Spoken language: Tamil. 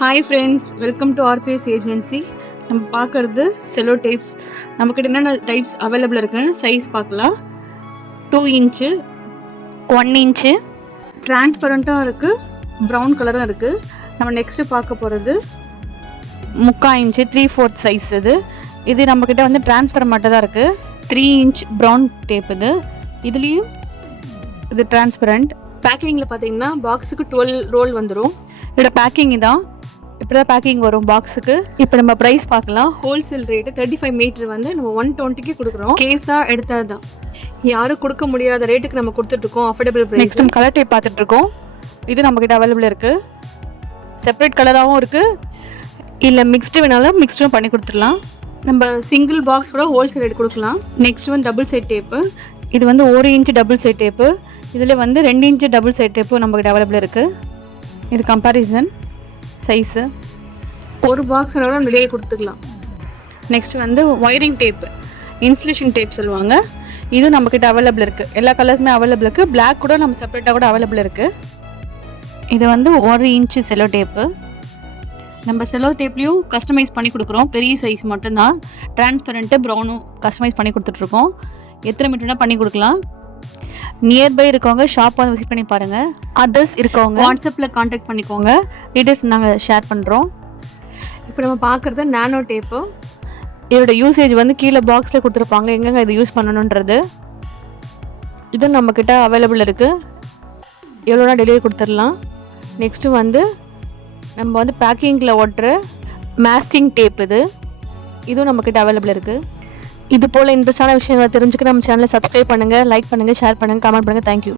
Hi friends, welcome to RPS agency. நம்ம பார்க்குறது செலோ டேப்ஸ். நம்மக்கிட்ட என்னென்ன டைப்ஸ் அவைலபிள் இருக்குன்னு சைஸ் பார்க்கலாம். 2 இன்ச்சு, 1 இன்ச்சு, டிரான்ஸ்பரண்ட்டாக இருக்குது, ப்ரௌன் கலரும் இருக்குது. நம்ம நெக்ஸ்ட்டு பார்க்க போகிறது 3/4 இன்ச்சு 3/4 சைஸ். இது நம்மக்கிட்ட வந்து டிரான்ஸ்பரண்ட் மட்டும் தான் இருக்குது. 3 இன்ச் ப்ரௌன் டேப். இதுலேயும் இது டிரான்ஸ்பரண்ட். பேக்கிங்கில் பார்த்தீங்கன்னா பாக்ஸுக்கு 12 ரோல் வந்துடும். இதோட பேக்கிங் தான், இப்படி தான் பேக்கிங் வரும் பாக்ஸுக்கு. இப்போ நம்ம ப்ரைஸ் பார்க்கலாம். ஹோல்சேல் ரேட்டு 35 மீட்டர் வந்து நம்ம 120க்கு கொடுக்குறோம். கேஸாக எடுத்தது தான், யாரும் கொடுக்க முடியாத ரேட்டுக்கு நம்ம கொடுத்துட்ருக்கோம். Affordable price. நெக்ஸ்ட் நம்ம கலர் டேப் பார்த்துட்ருக்கோம். இது நம்மக்கிட்ட அவைலபிள் இருக்குது. செப்பரேட் கலராகவும் இருக்குது, இல்லை மிக்ஸ்டு வேணாலும் மிக்ஸ்டும் பண்ணி கொடுத்துடலாம். நம்ம சிங்கிள் பாக்ஸ் கூட ஹோல்சேல் ரேட் கொடுக்கலாம். நெக்ஸ்ட் வந்து டபுள் சைட் டேப்பு. இது வந்து 1 இன்ச்சு டபுள் சைட் டேப்பு. இதில் வந்து 2 இன்ச்சு டபுள் சைட் டேப்பு நம்மக்கிட்ட அவைலபிள் இருக்குது. இது கம்பேரிசன் சைஸு. ஒரு பாக்ஸ் நம்ம வெளியே கொடுத்துக்கலாம். நெக்ஸ்ட் வந்து ஒயரிங் டேப்பு, இன்சுலேஷன் டேப் சொல்லுவாங்க. இது நம்மக்கிட்ட அவைலபிள் இருக்குது. எல்லா கலர்ஸுமே அவைலபிள் இருக்குது. பிளாக் கூட நம்ம செப்பரேட்டாக கூட அவைலபிள் இருக்குது. இது வந்து 1 இன்ச்சு செலோ டேப்பு. நம்ம செலோ டேப்லேயும் கஸ்டமைஸ் பண்ணி கொடுக்குறோம். பெரிய சைஸ் மட்டும்தான். டிரான்ஸ்பரண்ட்டு ப்ரௌனும் கஸ்டமைஸ் பண்ணி கொடுத்துட்ருக்கோம். எத்தனை மீட்டர்னா பண்ணி கொடுக்கலாம். நியர்பை இருக்கவங்க ஷாப் வந்து விசிட் பண்ணி பாருங்கள். அதர்ஸ் இருக்கவங்க வாட்ஸ்அப்பில் காண்டாக்ட் பண்ணிக்கோங்க. டீட்டெயில்ஸ் நாங்கள் ஷேர் பண்ணுறோம். இப்போ நம்ம பார்க்குறது நானோ டேப்பு. இதோட யூசேஜ் வந்து கீழே பாக்ஸில் கொடுத்துருப்பாங்க, எங்கெங்கே இது யூஸ் பண்ணணுன்றது. இது நம்மக்கிட்ட அவைலபிள் இருக்குது. எவ்வளோனா டெலிவரி கொடுத்துடலாம். நெக்ஸ்ட்டு வந்து நம்ம வந்து பேக்கிங்கில் ஒட்டுற மாஸ்கிங் டேப். இதுவும் நம்மக்கிட்ட அவைலபிள் இருக்குது. இது போல் இன்ட்ரெஸ்டான விஷயங்களை தெரிஞ்சுக்க நம்ம சேனலை சப்ஸ்கிரைப் பண்ணுங்கள், லைக் பண்ணுங்கள், ஷேர் பண்ணுங்கள், கமெண்ட் பண்ணுங்கள். தேங்க்யூ.